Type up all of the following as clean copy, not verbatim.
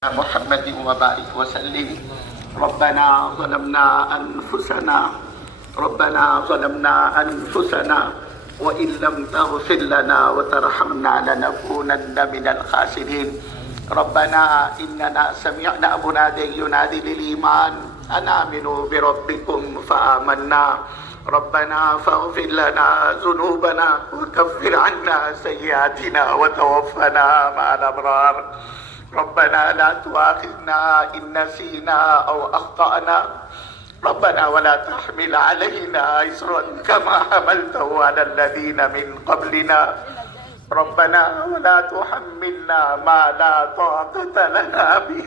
محمد وبارك وسلم. ربنا ظلمنا أنفسنا وإن لم تغفر لنا وترحمنا لنكونن من الخاسرين. ربنا إننا سمعنا مناديا ينادي للإيمان أن آمنوا بربكم فآمنا. ربنا فاغفر لنا ذنوبنا وكفر عنا سيئاتنا وتوفنا مع الأبرار. ربنا لا تؤاخذنا إن نسينا أو أخطأنا. ربنا ولا تحمل علينا إصرا كما حملته على الذين من قبلنا. ربنا ولا تحملنا ما لا طاقة لنا به.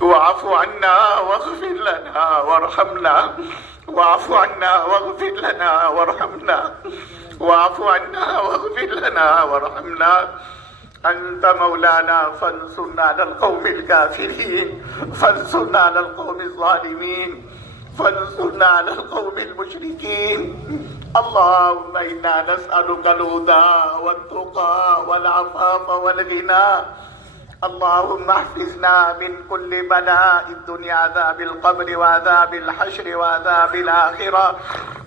واعف عنا واغفر لنا وارحمنا. واعف عنا واغفر لنا وارحمنا. واعف عنا واغفر لنا وارحمنا. أنت مولانا فانصرنا على القوم الكافرين. فانصرنا على القوم الظالمين. فانصرنا على القوم المشركين. اللهم إنا نسألك الهدى والتقى والعفاف والغنى. اللهم احفظنا من كل بلاء الدنيا، عذاب القبر وعذاب الحشر وعذاب الآخرة.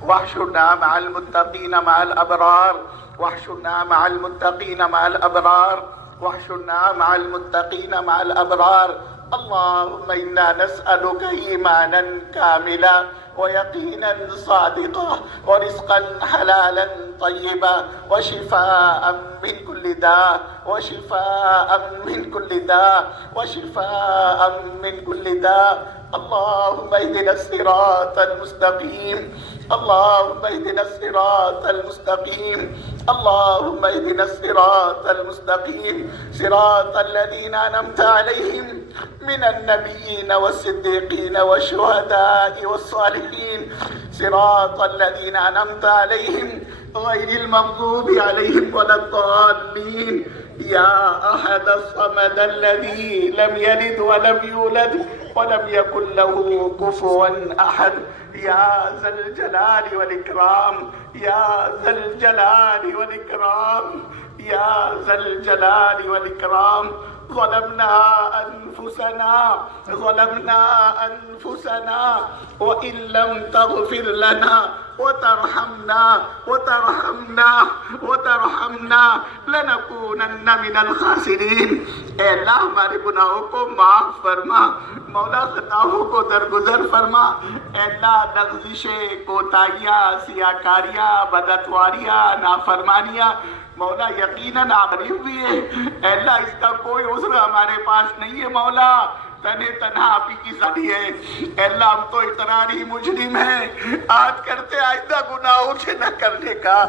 واحشرنا مع المتقين مع الأبرار. واحشرنا مع المتقين مع الأبرار. واحشرنا مع المتقين مع الأبرار. اللهم إنا نسألك إيمانا كاملا ويقينا صادقا ورزقا حلالا طيبا وشفاء من كل داء وشفاء من كل داء وشفاء من كل داء. اللهم اهدنا الصراط المستقيم. اللهم اهدنا الصراط المستقيم. اللهم اهدنا الصراط المستقيم. صراط الذين أنعمت عليهم من النبيين والصديقين والشهداء والصالحين. صراط الذين أنعمت عليهم غير المغضوب عليهم ولا الضالين. يا أحد الصمد الذي لم يلد ولم يولد ولم يكن له كفوا أحد. يا ذا الجلال والإكرام. يا ذا الجلال والإكرام. يا ذا الجلال والإكرام. ظلمنا أنفسنا وإن لم تغفر لنا وترحمنا لنكونن من الخاسرین. اے اللہ ہمارے گناہوں کو معاف فرما. مولا خطاؤں کو درگزر فرما. اے اللہ لغزشیں، کوتاہیاں، سیاکاریاں، بدعتواریاں، نافرمانیاں مولا یقیناً عارف بھی ہے. اے اللہ اس کا کوئی عذر ہمارے پاس نہیں ہے. مولا تنہا آپ ہی کی ذاتی ہے. اے اللہ ہم تو اقراری مجرم ہیں. آج کرتے آئندہ گناہوں سے نہ کرنے کا.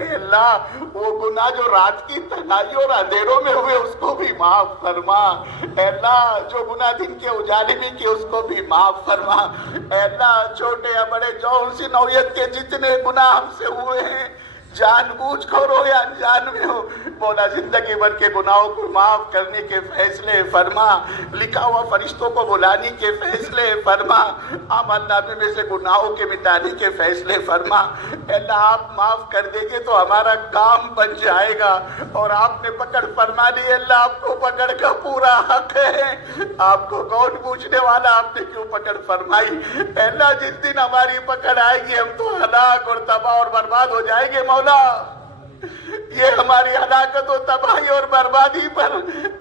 اے اللہ وہ گناہ جو رات کی تنہائیوں اور اندھیروں میں ہوئے اس کو بھی معاف فرما. اے اللہ جو گناہ دن کے اجالے میں کیے اس کو بھی معاف فرما. اے اللہ چھوٹے یا بڑے جوہر سی نوعیت کے جتنے گناہ ہم سے ہوئے ہیں، جان بوجھ کر ہو یا انجان میں ہو، مولا زندگی بھر کے گناہوں کو معاف کرنے کے فیصلے فرما. لکھا ہوا فرشتوں کو بلانے کے فیصلے فرما. اعمال نامے میں سے گناہوں کے مٹانے کے فیصلے فرما. اے اللہ آپ معاف کر دیں گے تو ہمارا کام بن جائے گا. اور آپ نے پکڑ فرما لی. اللہ آپ کو پکڑ کا پورا حق ہے. آپ کو کون پوچھنے والا، آپ نے کیوں پکڑ فرمائی. اے اللہ جس دن ہماری پکڑ آئے گی ہم تو ہلاک اور تباہ اور برباد ہو جائیں گے. مولا یہ ہماری ہلاکت و تباہی اور بربادی پر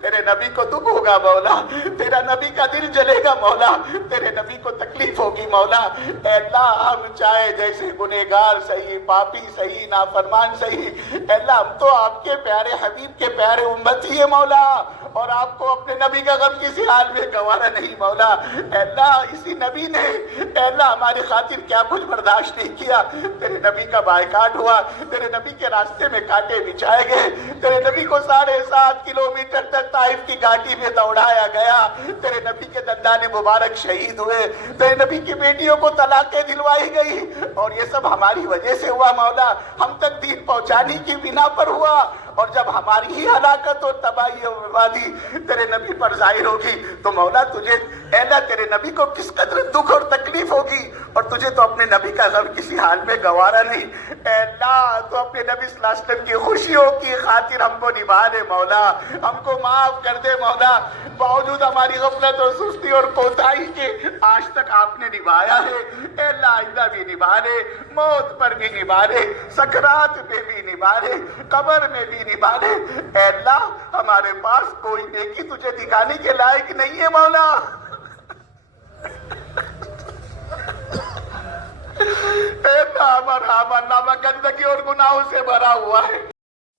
تیرے نبی کو دکھ ہوگا. مولا تیرا نبی کا دل جلے گا. مولا تیرے نبی کو تکلیف ہوگی. مولا اے اللہ ہم چاہے جیسے گنہگار صحیح، پاپی صحیح، نافرمان صحیح، اے اللہ ہم تو آپ کے پیارے حبیب کے پیارے امتی ہیں. مولا اور آپ کو اپنے نبی کا غم کسی حال میں گوارا نہیں. مولا اے اللہ اسی نبی نے اے اللہ ہماری خاطر کیا کچھ برداشت نہیں کیا. تیرے نبی کا بائیکاٹ ہوا. تیرے نبی کے راستے میں کانٹے بچھائے گئے. تیرے نبی کو 7.5 کلومیٹر تک طائف کی گھاٹی میں دوڑایا گیا. تیرے نبی کے دندان مبارک شہید ہوئے. تیرے نبی کی بیٹیوں کو طلاقیں دلوائی گئی. اور یہ سب ہماری وجہ سے ہوا. مولا ہم تک دین پہنچانے کی بنا پر ہوا. اور جب ہماری ہی ہلاکت اور تباہی اور بربادی تیرے نبی پر ظاہر ہوگی تو مولا تجھے اے اللہ تیرے نبی کو کس قدر دکھ اور تکلیف تکلیف ہوگی اور تجھے تو اپنے نبی کا غم کسی حال میں گوارا نہیں۔ اے اللہ تو اپنے نبی صلی اللہ علیہ وسلم کی خوشیوں کی خاطر ہم کو نبھا دے مولا، ہم کو معاف کر دے مولا۔ باوجود ہماری غفلت اور سستی اور کوتاہی کے آج تک آپ نے نبھایا ہے، اے اللہ آئندہ بھی نبھا دے، موت پر بھی نبھا دے، سکرات میں بھی نبھا دے، قبر میں بھی نبھا دے۔ اے اللہ ہمارے پاس کوئی نیکی تجھے دکھانے کے لائق نہیں ہے مولا۔ اے ہمارا نامہ گندگی اور گناہوں سے بھرا ہوا ہے۔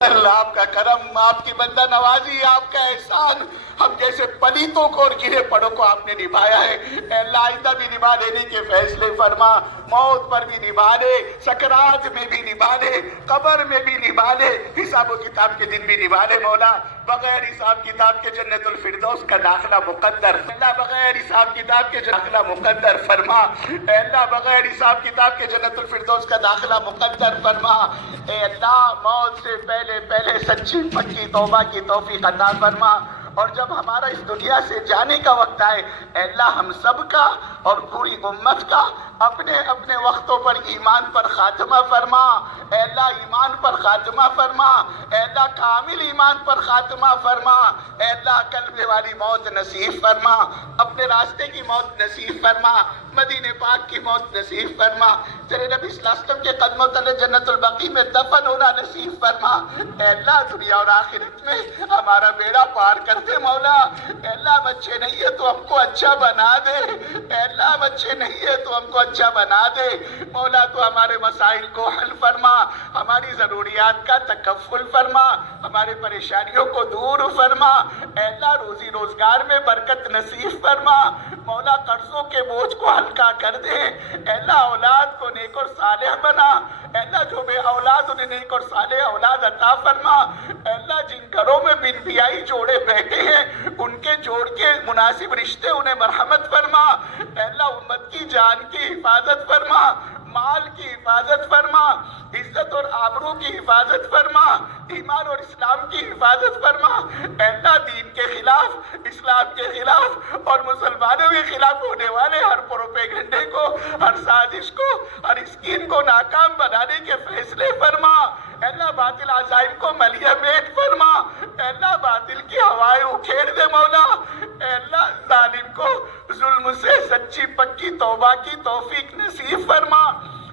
اللہ آپ کا کرم، آپ کی بندہ نوازی، آپ کا احسان ہم جیسے پلیتوں کو اور گرے پڑوں کو آپ نے نبھایا ہے۔ اے اللہ آئندہ بھی نبھا دینے کے فیصلے فرما، موت پر بھی نبھا دے، سکرات میں بھی نبھا دے، قبر میں بھی نبھا دے، حساب و کتاب کے دن بھی نبھا دے مولا۔ بغیر حساب کتاب کے جنت الفردوس کا داخلہ مقدر اللہ، بغیر حساب کتاب کے داخلہ مقدر فرما۔ اے اللہ بغیر حساب کتاب کے جنت الفردوس کا داخلہ مقدر فرما۔ اے اللہ موت سے پہلے سچی پکی توبہ کی توفیق عطا فرما، اور جب ہمارا اس دنیا سے جانے کا وقت آئے اے اللہ ہم سب کا اور پوری امت کا اپنے اپنے وقتوں پر ایمان پر خاتمہ فرما۔ اے اللہ ایمان پر خاتمہ فرما، اے اللہ کامل ایمان پر خاتمہ فرما۔ اے اللہ کلمے والی موت نصیب فرما، اپنے راستے کی موت نصیب فرما، مدینے پاک کی موت نصیب فرما، تیرے نبی صلی اللہ علیہ وسلم کے قدموں تلے جنت البقیع میں دفن ہونا نصیب فرما۔ اے اللہ دنیا اور آخرت میں ہمارا بیڑا پار کر دے مولا۔ اے اللہ ہم اچھے نہیں ہے تو ہم کو اچھا بنا دے، اے اللہ ہم اچھے نہیں ہے تو ہم کو اچھا بنا دے مولا۔ تو ہمارے مسائل کو حل فرما، ہماری ضروریات کا تکفل فرما، ہمارے پریشانیوں کو دور فرما۔ اے اللہ روزی روزگار میں برکت نصیب فرما مولا، قرضوں کے بوجھ کو ہلکا کر دے۔ اے اللہ اولاد کو نیک اور صالح بنا، اے اللہ جو بے اولاد انہیں نیک اور صالح اولاد عطا فرما۔ اے اللہ جن گھروں میں بن بیائی جوڑے بیٹھے ہیں ان کے جوڑ کے مناسب رشتے انہیں مرحمت فرما۔ اے اللہ امت کی جان کی حفاظت فرما، مال کی حفاظت فرما، عزت اور آبرو کی حفاظت فرما، ایمان اور اسلام کی حفاظت فرما۔ اے اللہ دین کے خلاف، اسلام کے خلاف اور مسلمانوں کے خلاف ہونے والے ہر پروپیگنڈے کو، ہر سازش کو، ہر اسکیم کو ناکام بنانے کے فیصلے فرما۔ اے اللہ باطل عزائم کو ملیہ میٹ فرما، اے اللہ باطل کی ہوائیں اکھیڑ دے مولا۔ اے اللہ ظالم کو ظلم سے سچی پکی توبہ کی توفیق نصیب فرما،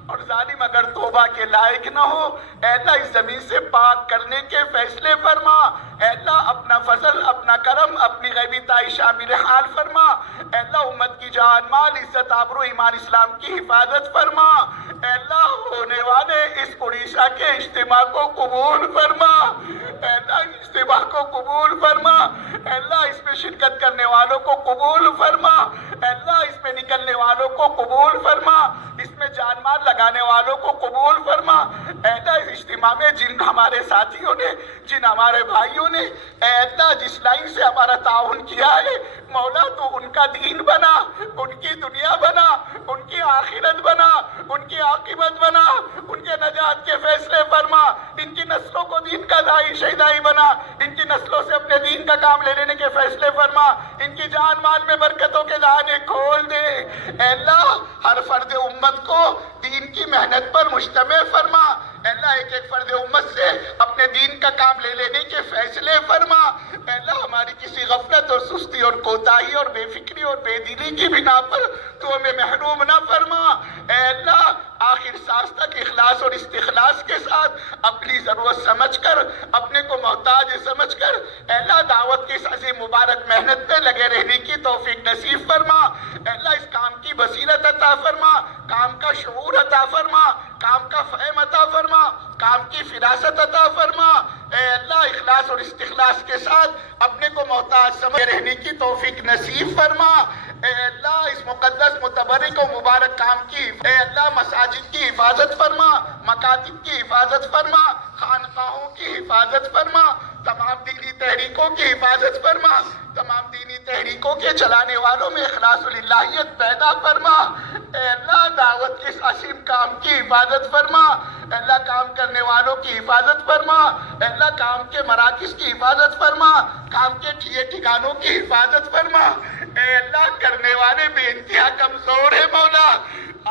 اور ظالم اگر توبہ کے لائق نہ ہو اے اللہ اس زمین سے پاک کرنے کے فیصلے فرما۔ اے اللہ اپنا فضل، اپنا کرم، اپنی غیبی تائی شامل حال فرما۔ اے اللہ امت کی جان مال عزت آبرو ایمان اسلام کی حفاظت فرما۔ اے اللہ ہونے والے اس اڑیسہ کے اجتماع کو قبول فرما، اے اللہ اجتماع کو قبول فرما۔ اے اللہ اس میں شرکت کرنے والوں کو قبول فرما، اے اللہ اس میں نکلنے والوں کو قبول فرما، اس میں جان مال لگانے والوں کو قبول فرما۔ اے اللہ اس اجتماع میں جن ہمارے ساتھیوں نے، جن ہمارے بھائیوں نے اے اللہ جس لائن سے ہمارا تعاون کیا ہے مولا تو ان کا دین بنا، ان کی دنیا بنا، ان کی آخرت بنا، ان کی عاقبت بنا، ان کے نجات کے فیصلے فرما۔ ان کی نسلوں کو دین کا داعی شہدائی بنا، ان کی نسلوں سے اپنے دین کا کام لے لینے کے فیصلے فرما۔ ان کی جان مال میں برکتوں کے دہانے کھول دے۔ اے اللہ ہر فرد امت کو دین کی محنت پر مجتمع فرما۔ اے اللہ ایک ایک فرد امت سے اپنے دین کا کام لے لینے کے فیصلے فرما۔ اے اللہ ہماری کسی غفلت اور سستی اور کوتاہی اور بے فکری اور بے دلی کی بنا پر تو ہمیں محروم نہ فرما۔ اے اللہ آخر سانس تک اخلاص اور استخلاص کے ساتھ اپنی ضرورت سمجھ کر، اپنے کو محتاج سمجھ کر اے اللہ دعوت کی اس عظیم مبارک محنت میں لگے رہنے کی توفیق نصیب فرما۔ اے اللہ اس کام کی بصیرت عطا فرما، کام کا شعور عطا فرما، کام کا فہم عطا فرما، کام کی فراست عطا فرما۔ اے اللہ اخلاص اور استخلاص کے ساتھ اپنے کو محتاج سمجھ رہنے کی توفیق نصیب فرما۔ اے اللہ اس مقدس متبرک و مبارک کام کی اے اللہ مساجد کی حفاظت فرما، مکاتب کی حفاظت فرما، خانقاہوں کی حفاظت فرما، تمام دینی تحریکوں کی حفاظت فرما، تمام دینی تحریکوں کے چلانے والوں میں اخلاص الہیت پیدا فرما۔ اے اللہ دعوت کے اس عظیم کام کی حفاظت فرما، اے اللہ کام کرنے والوں کی حفاظت فرما، اے اللہ کام کے مراکز کی حفاظت فرما، کام کے ٹھیے ٹھکانوں کی حفاظت فرما۔ اے اے اللہ کرنے والے بے انتہا کمزور ہے مولا،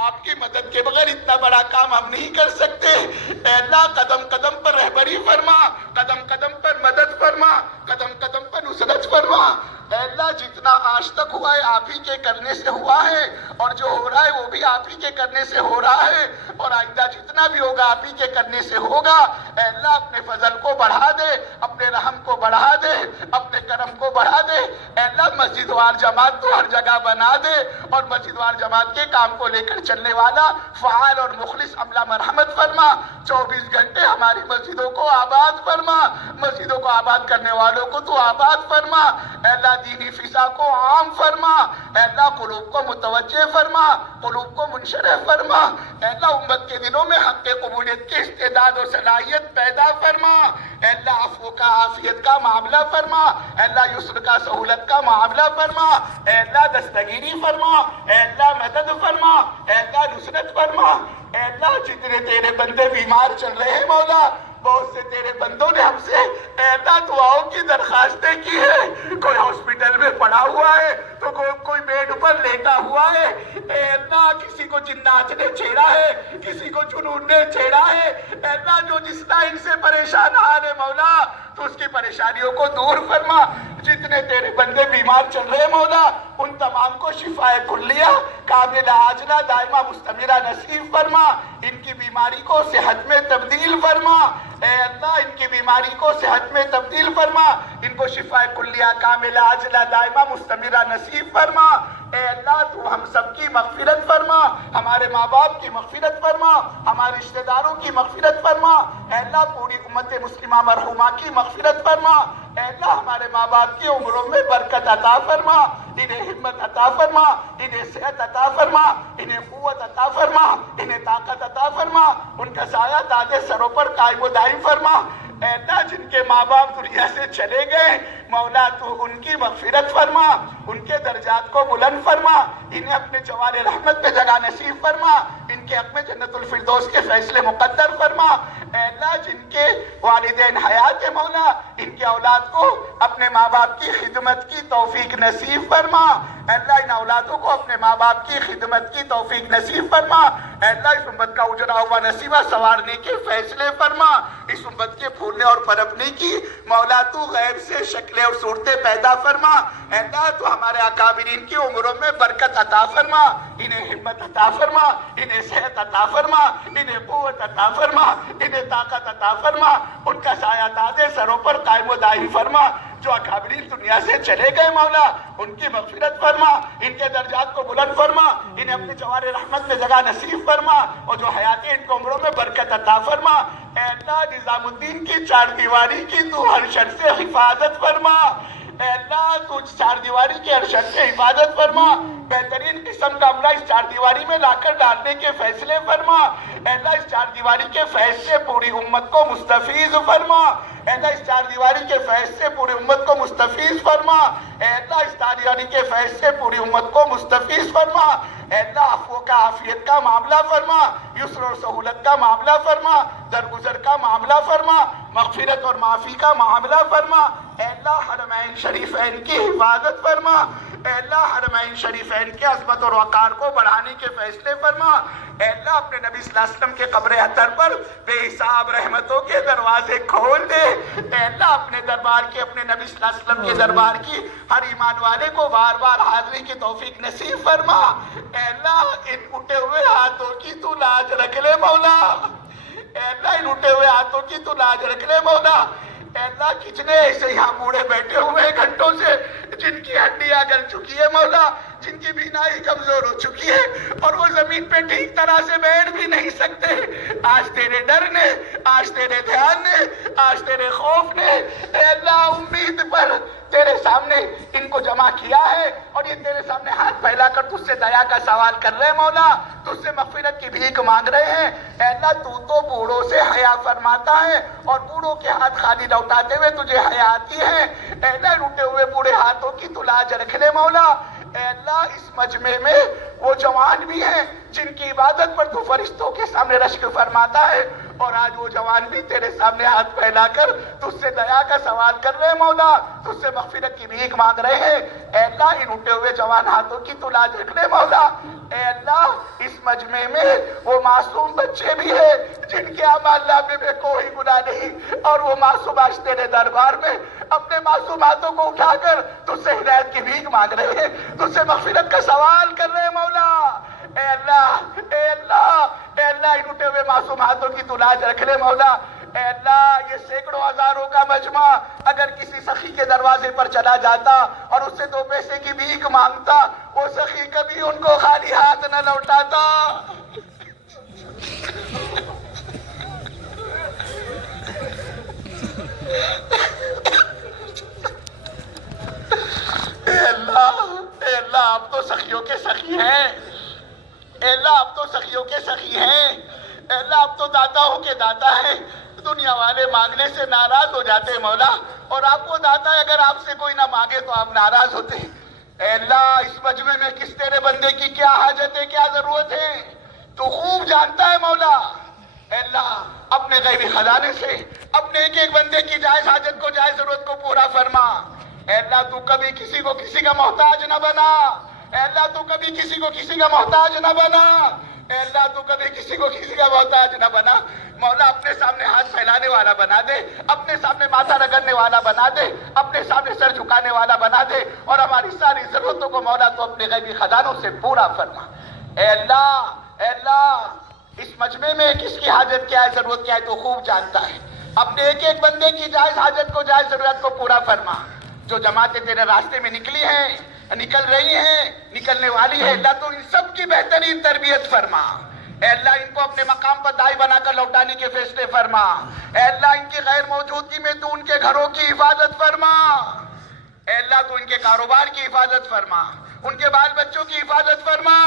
آپ کی مدد کے بغیر اتنا بڑا کام ہم نہیں کر سکتے۔ اے اللہ قدم قدم پر رہبری فرما، قدم قدم پر مدد فرما، قدم قدم پر نصرت فرما۔ اے اللہ جتنا آج تک ہوا ہے آپ ہی کے کرنے سے ہوا ہے، اور جو ہو رہا ہے وہ بھی آپ ہی کے کرنے سے ہو رہا ہے، اور آئندہ جتنا بھی ہوگا آپ ہی کے کرنے سے ہوگا۔ اے اللہ اپنے فضل کو بڑھا دے، اپنے رحم کو بڑھا دے، اپنے کرم کو بڑھا دے۔ اے اللہ مسجد وار جماعت تو ہر جگہ بنا دے، اور مسجد وار جماعت کے کام کو لے کر چلنے والا فعال اور مخلص عملہ مرحمت فرما۔ 24 گھنٹے ہماری مسجدوں کو آباد فرما، مسجدوں کو آباد کرنے والوں کو تو آباد فرما۔ اے اللہ دینی فضا کو عام فرما، اے اللہ قلوب کو متوجہ فرما، قلوب کو منشرح فرما۔ اے اللہ امت کے دلوں میں حق قبولیت کی استعداد و صلاحیت پیدا فرما۔ اے اللہ عفو کا عافیت کا معاملہ فرما، اے اللہ یسر کا سہولت کا معاملہ فرما، اے اللہ دستگیری فرما، اے اللہ مدد فرما، اے اللہ نصرت فرما۔ اے اللہ جتنے تیرے بندے بیمار چل رہے ہیں مولا، بہت سے تیرے بندوں نے ہم سے اے اللہ دعاؤں کی درخواستیں کی ہے، کوئی ہاسپٹل میں پڑا ہوا ہے تو کوئی بیڈ پر لیٹا ہوا ہے۔ اے اللہ کسی کو جنات نے چھیڑا ہے، کسی کو جنون نے چھیڑا ہے۔ اے اللہ جو جس طرح ان سے پریشان حال ہے مولا، تو اس کی پریشانیوں کو دور فرما۔ جتنے تیرے بندے بیمار چل رہے مولا، ان تمام کو شفائے کلیہ کاملہ عاجلہ دائمہ مستمرہ نصیب فرما۔ ان کی بیماری کو صحت میں تبدیل فرما، اے اللہ ان کی بیماری کو صحت میں تبدیل فرما، ان کو شفائے کلیہ کاملہ عاجلہ دائمہ مستمرہ نصیب فرما۔ اے اللہ تو ہم سب کی مغفرت فرما، ہمارے ماں باپ کی مغفرت فرما، ہمارے رشتہ داروں کی مغفرت فرما۔ اے اللہ پوری امت مسلمہ مرحومہ کی مغفرت فرما۔ اے اللہ ہمارے ماں باپ کی عمروں میں برکت عطا فرما، انہیں ہمت عطا فرما، انہیں صحت عطا فرما، انہیں قوت عطا فرما، انہیں طاقت عطا فرما، ان کا سایہ تاج سروں پر قائم و دائم فرما۔ اے اللہ جن کے ماں باپ دنیا سے چلے گئے مولا تو ان کی مغفرت فرما، ان کے درجات کو بلند فرما، انہیں اپنے جوار رحمت پہ جگہ نصیب فرما، ان کے حق میں جنت الفردوس کے فیصلے مقدر فرما۔ اے اللہ جن کے والدین حیات ہے مولا، ان کے اولاد کو اپنے ماں باپ کی خدمت کی توفیق نصیب فرما۔ اے اللہ ان اولادوں کو اپنے ماں باپ کی خدمت کی توفیق نصیب فرما۔ اے اللہ اس امت کا اجڑا ہوا نصیبہ سنوارنے کے فیصلے فرما، اس امت کے پھولنے اور پنپنے کی مولا تو غیب سے شکلیں اور صورتیں پیدا فرما۔ اے اللہ تو ہمارے اکابرین کی عمروں میں برکت عطا فرما، انہیں ہمت عطا فرما، انہیں صحت عطا فرما، انہیں قوت عطا فرما، انہیں طاقت عطا فرما، ان کا سایہ تاج سروں پر قائم و دائم فرما۔ جو اکابرین دنیا سے چلے گئے مولا ان کی مغفرت فرما، ان کے درجات کو بلند فرما، انہیں اپنے جوار رحمت میں جگہ نصیب فرما، اور جو حیاتی ان کو عمروں میں برکت عطا فرما۔ اے اللہ نظام الدین کی چار دیواری کی تو ہر شر سے حفاظت فرما۔ اے اللہ تو چار دیواری کے ہر شر سے حفاظت فرما، بہترین قسم کا عملہ اس چار دیواری میں لا کر ڈالنے کے فیصلے فرما۔ اے اللہ اس چار دیواری کے فیض سے پوری امت کو مستفیض فرما۔ اے اللہ اس چار دیواری کے فیض سے پوری امت کو مستفیض فرما۔ اے اللہ اس چار دیواری کے فیض سے پوری امت کو مستفیض فرما۔ اے اللہ عفو کا عافیت کا معاملہ فرما، یسر اور سہولت کا معاملہ فرما، درگزر کا معاملہ فرما، مغفرت اور معافی کا معاملہ فرما۔ اے اللہ حرمین شریفین کی حفاظت فرما۔ اے اللہ حرمین شریفین کے عظمت اور وقار کو بڑھانے کے فیصلے فرما۔ اے اللہ اپنے نبی صلی اللہ علیہ وسلم کے قبر اطہر پر بے حساب رحمتوں کے دروازے کھول دے۔ اے اللہ اپنے دربار کی، اپنے نبی صلی اللہ علیہ وسلم کے دربار کی ہر ایمان والے کو بار بار حاضری کی توفیق نصیب فرما۔ اے اللہ ان اٹھے ہوئے ہاتھوں کی تو لاج رکھ لے مولا۔ اے اللہ ان اٹھے ہوئے ہاتھوں کی تو لاج رکھ لے مولا۔ اے اللہ کتنے ایسے یہاں بوڑھے بیٹھے ہوئے گھنٹوں سے جن کی ہڈیاں گل چکی ہے مولا، جن کی بینائی کمزور ہو چکی ہے اور وہ زمین پہ ٹھیک طرح سے بیٹھ بھی نہیں سکتے، آج تیرے ڈر نے، آج تیرے دھیان نے، آج تیرے خوف نے اے اللہ امید پر تیرے سامنے ان کو جمع کیا ہے، اور یہ تیرے سامنے ہاتھ پھیلا کر تجھ سے دیا کا سوال کر رہے ہیں مولا، تجھ سے مغفرت کی بھیک مانگ رہے ہیں۔ اے اللہ تو بوڑھوں سے حیا فرماتا ہے اور بوڑھوں کے ہاتھ خالی لوٹاتے ہوئے تجھے حیا آتی ہے۔ اے اللہ لوٹے ہوئے بوڑھے ہاتھوں کی تو لاج رکھ لے مولا۔ اے اللہ اس مجمع میں وہ جوان بھی ہیں جن کی عبادت پر تو فرشتوں کے سامنے رشک فرماتا ہے، اور آج وہ جوان بھی تیرے سامنے ہاتھ پھیلا کر تجھ سے دیا کا سوال کر رہے ہیں مولا، تجھ سے مغفرت کی بھیک مانگ رہے ہیں۔ اے اللہ ان اٹھے ہوئے جوان ہاتھوں کی تو لاج رکھ لے مولا۔ اے اللہ اس مجمع میں وہ معصوم بچے بھی ہیں جن کے اعمال نامے میں کوئی گناہ نہیں، اور وہ معصوم آج تیرے دربار میں اپنے معصوم ہاتھوں کو اٹھا کر تجھ سے ہدایت کی بھیک مانگ رہے ہیں، تجھ سے مغفرت کا سوال کر رہے ہیں مولا۔ اے اللہ اے اللہ اے اللہ ان اٹھے ہوئے معصوم ہاتھوں کی تو لاج رکھ لے مولا۔ اے اللہ یہ سینکڑوں ہزاروں کا مجمع اگر کسی سخی کے دروازے پر چلا جاتا اور اس سے 2 پیسے کی بھیک مانگتا، وہ سخی کبھی ان کو خالی ہاتھ نہ لوٹاتا۔ اے اللہ آپ تو سخیوں کے سخی ہیں، اے اللہ آپ تو سخیوں کے سخی ہیں، اے اللہ آپ تو داتاؤں کے داتا ہیں۔ دنیا والے مانگنے سے ناراض ہو جاتے ہیں مولا، اور آپ کو داتا ہے اگر آپ سے کوئی نہ مانگے تو آپ ناراض ہوتے ہیں۔ اے اللہ اس مجمع میں کس تیرے بندے کی کیا حاجت ہے، کیا ضرورت ہے، تو خوب جانتا ہے مولا۔ اے اللہ اپنے غیبی خزانے سے اپنے ایک ایک بندے کی جائز حاجت کو، جائز ضرورت کو پورا فرما۔ اے اللہ تو کبھی کسی کو کسی کا محتاج نہ بنا، اے اللہ تو کبھی کسی کو کسی کا محتاج نہ بنا، اے اللہ تو کبھی کسی کو کسی کا محتاج نہ بنا۔ مولا اپنے سامنے ہاتھ پھیلانے والا بنا دے، اپنے سامنے ماتھا رگڑنے والا بنا دے، اپنے سامنے سر جھکانے والا بنا دے، اور ہماری ساری ضرورتوں کو مولا تو اپنے غیبی خزانوں سے پورا فرما۔ اے اللہ اس مجمع میں کس کی حاجت کیا ہے، ضرورت کیا ہے تو خوب جانتا ہے۔ اپنے ایک ایک بندے کی جائز حاجت کو، جائز ضرورت کو پورا فرما۔ جو جماعتیں تیرے راستے میں نکلی ہیں، نکل رہی ہیں، نکلنے والی ہے، اللہ تو ان سب کی بہترین تربیت فرما۔ اے اللہ ان کو اپنے مقام پر دائی بنا کر لوٹانے کے فیصلے فرما۔ اے اللہ ان کی غیر موجودگی میں تو ان کے گھروں کی حفاظت فرما۔ اے اللہ تو ان کے کاروبار کی حفاظت فرما، ان کے بال بچوں کی حفاظت فرما،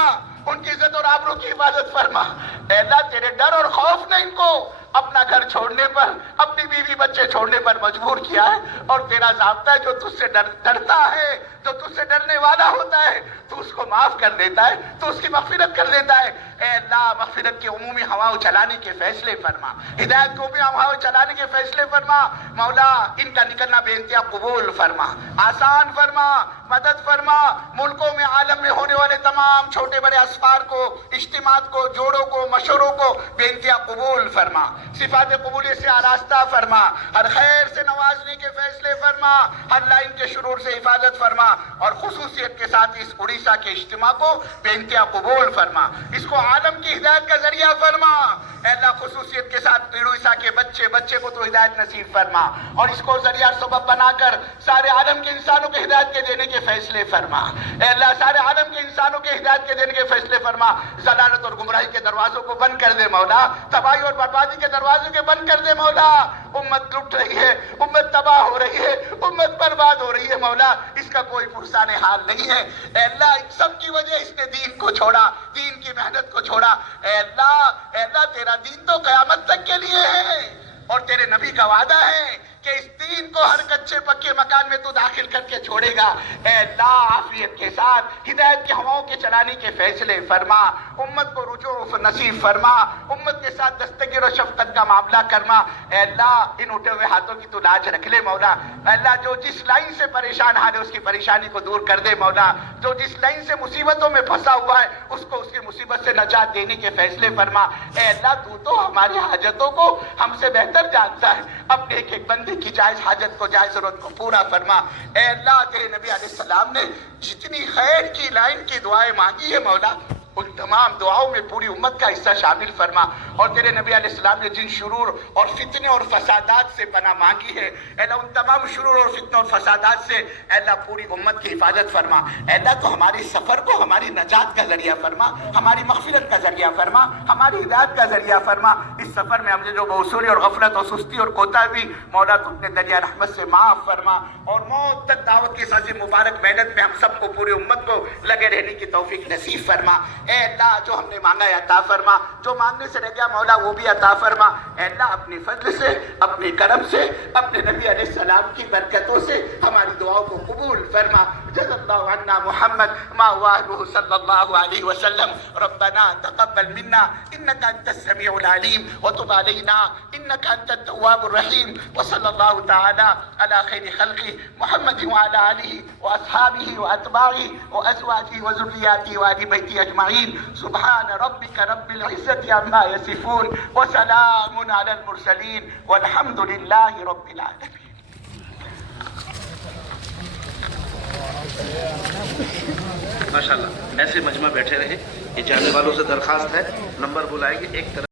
ان کی عزت اور آبرو کی حفاظت فرما۔ اے اللہ تیرے ڈر اور خوف نے ان کو اپنا گھر چھوڑنے پر، اپنی بیوی بچے چھوڑنے پر مجبور کیا ہے، اور تیرا ضابطہ ہے جو تجھ سے ڈرتا ہے، جو تجھ سے ڈرنے والا ہوتا ہے تو اس کو معاف کر دیتا ہے، تو اس کی مغفرت کر دیتا ہے۔ اے اللہ مغفرت کے عمومی ہواؤں چلانے کے فیصلے فرما، ہدایت کے عمومی ہواؤں چلانے کے فیصلے فرما۔ مولا ان کا نکلنا بے انتہا قبول فرما، آسان فرما، مدد فرما۔ ملکوں میں عالم میں ہونے والے تمام چھوٹے بڑے اسفار کو، اجتماعات کو، جوڑوں کو، مشوروں کو بے انتہا قبول فرما، صفات قبولیت سے آراستہ فرما، ہر خیر سے نوازنے کے فیصلے فرما، ہر لائن کے شرور سے حفاظت فرما، اور خصوصیت کے ساتھ اس اڑیسہ کے اجتماع کو بے انتہا قبول فرما، اس کو عالم کی ہدایت کا ذریعہ فرما۔ اے اللہ خصوصیت کے ساتھ اڑیسہ کے بچے کو تو ہدایت نصیب فرما، اور اس کو ذریعہ سبب بنا کر سارے عالم کے انسانوں کے ہدایت کے دینے کے فیصلے فرما۔ اے اللہ سارے عالم کے انسانوں کے ہدایت کے دینے کے فیصلے فرما۔ ضلالت اور گمراہی کے دروازوں کو بند کر دے مولا، تباہی اور بربادی کے دروازے کے بند کر دے مولا۔ امت لٹ رہی ہے، امت تباہ ہو رہی ہے، امت برباد ہو رہی ہے مولا، اس کا کوئی پرسان حال نہیں ہے۔ اے اللہ ان سب کی وجہ اس نے دین کو چھوڑا، دین کی محنت کو چھوڑا۔ اے اللہ تیرا دین تو قیامت تک کے لیے ہے، اور تیرے نبی کا وعدہ ہے کہ اس دین کو ہر کچے پکے مکان میں تو داخل کر کے چھوڑے گا۔ اے اللہ عافیت کے ساتھ ہدایت کی ہواؤں کے چلانے کے فیصلے فرما، امت کو رجوع نصیب فرما، امت کے ساتھ دستگیر و شفقت کا معاملہ کرما۔ اے اللہ ان اٹھے ہوئے ہاتھوں کی تو لاج رکھ لے مولا۔ اے اللہ جو جس لائن سے پریشان حال ہے اس کی پریشانی کو دور کر دے مولا، جو جس لائن سے مصیبتوں میں پھنسا ہوا ہے اس کو اس کی مصیبت سے نجات دینے کے فیصلے فرما۔ اے اللہ تو ہماری حاجتوں کو ہم سے بہتر جانتا ہے، اپنے ایک ایک بندے کی جائز حاجت کو، جائز ضرورت کو پورا فرما۔ اے اللہ تیرے نبی علیہ السلام نے جتنی خیر کی لائن کی دعائیں مانگی ہے مولا، ان تمام دعاؤں میں پوری امت کا حصہ شامل فرما، اور تیرے نبی علیہ السلام نے جن شرور اور فتنے اور فسادات سے پناہ مانگی ہے، اے اللہ ان تمام شرور اور فتنوں اور فسادات سے اے اللہ پوری امت کی حفاظت فرما۔ اے اللہ تو ہمارے سفر کو ہماری نجات کا ذریعہ فرما، ہماری مغفرت کا ذریعہ فرما، ہماری ہدایت کا ذریعہ فرما۔ اس سفر میں ہم نے جو بوسوری اور غفلت اور سستی اور کوتاہی مولا تو اپنے دریا رحمت سے معاف فرما، اور موت تک دعوت کی سازی مبارک محنت میں ہم سب کو، پوری امت کو لگے رہنے کی توفیق نصیب فرما۔ اے اللہ جو ہم نے مانگا ہے عطا فرما، جو مانگنے سے رہ گیا مولا وہ بھی عطا فرما۔ اے اللہ اپنے فضل سے، اپنے کرم سے، اپنے نبی علیہ السلام کی برکتوں سے ہماری دعاؤں کو قبول فرما۔ جزا اللہ عنا محمد ما وعده صلی اللہ علیہ وسلم۔ ربنا تقبل منا انك انت السميع العليم وتب علينا إنك أنت التواب الرحيم. وصلى الله تعالى على خير خلقه محمد وعلى آله وأصحابه وأتباعه وأزواجه وذرياته وآل بيته أجمعين. سبحان ربك رب العزة عما يصفون وسلام على المرسلين والحمد لله رب العالمين. ماشاءاللہ ایسے مجمع بیٹھے رہے. یہ جانے والوں سے درخواست ہے نمبر بلائیں گے ایک طرف